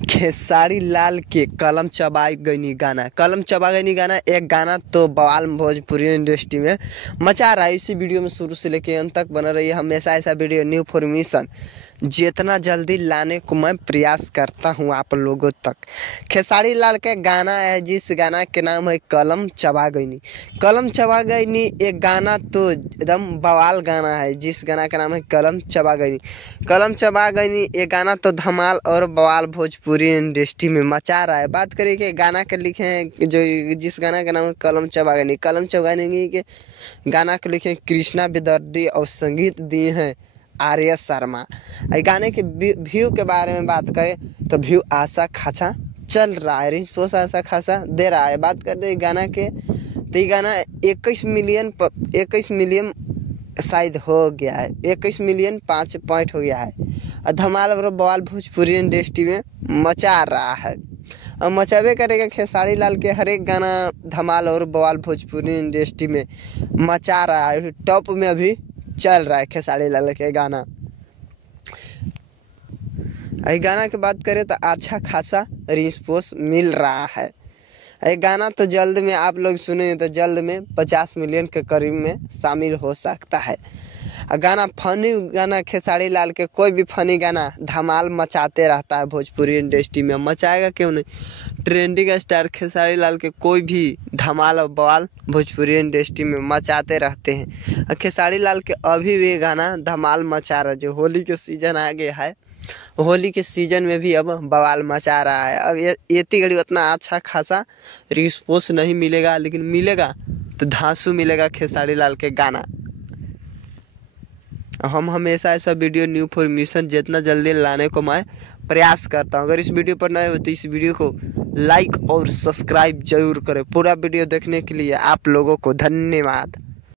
खेसारी लाल के कलम चबाई गईनी गाना, कलम चबा गईनी गाना एक गाना तो बवाल भोजपुरी इंडस्ट्री में मचा रहा है। इसी वीडियो में शुरू से लेकर अंत तक बना रही है। हमेशा ऐसा वीडियो न्यू इन्फॉर्मेशन जितना जल्दी लाने को मैं प्रयास करता हूं आप लोगों तक। खेसारी लाल का गाना है जिस गाना के नाम है कलम चबा गईनी। कलम चबा गईनी एक गाना तो एकदम बवाल गाना है जिस गाना का नाम है कलम चबा गईनी। कलम चबा गईनी एक गाना तो धमाल और बवाल भोजपुरी इंडस्ट्री में मचा रहा है। बात करिए कि गाना के लिखे हैं जो जिस गाना का नाम है कलम चबा गईनी। कलम चबा गईनी के गाना के लिखे कृष्णा विदर्दी और संगीत दिए हैं आर्य शर्मा। गाने के व्यू के बारे में बात करें तो व्यू आशा खासा चल रहा है, रिस्पॉन्स आशा खासा दे रहा है। बात करते हैं गाना के तो ये गाना 21 मिलियन शायद हो गया है, 21 मिलियन 5 पॉइंट हो गया है। और धमाल और बवाल भोजपुरी इंडस्ट्री में मचा रहा है और मचावे करेगा। खेसारी लाल के हर एक गाना धमाल और बवाल भोजपुरी इंडस्ट्री में मचा रहा है, टॉप में अभी चल रहा है खेसारी लाल के गाना। गाना की बात करें तो अच्छा खासा रिस्पॉन्स मिल रहा है। ये गाना तो जल्द में आप लोग सुने तो जल्द में 50 मिलियन के करीब में शामिल हो सकता है। गाना फनी गाना खेसारी लाल के कोई भी फनी गाना धमाल मचाते रहता है भोजपुरी इंडस्ट्री में, मचाएगा क्यों नहीं। ट्रेंडिंग स्टार खेसारी लाल के कोई भी धमाल और बवाल भोजपुरी इंडस्ट्री में मचाते रहते हैं। खेसारी लाल के अभी भी गाना धमाल मचा रहा है। जो होली के सीजन आ गया है, होली के सीजन में भी अब बवाल मचा रहा है। अब ये घड़ी उतना अच्छा खासा रिस्पॉन्स नहीं मिलेगा, लेकिन मिलेगा तो धांसू मिलेगा खेसारी लाल के गाना। हम हमेशा ऐसा वीडियो न्यू इन्फॉर्मेशन जितना जल्दी लाने को मैं प्रयास करता हूँ। अगर इस वीडियो पर नए हो तो इस वीडियो को लाइक और सब्सक्राइब जरूर करें। पूरा वीडियो देखने के लिए आप लोगों को धन्यवाद।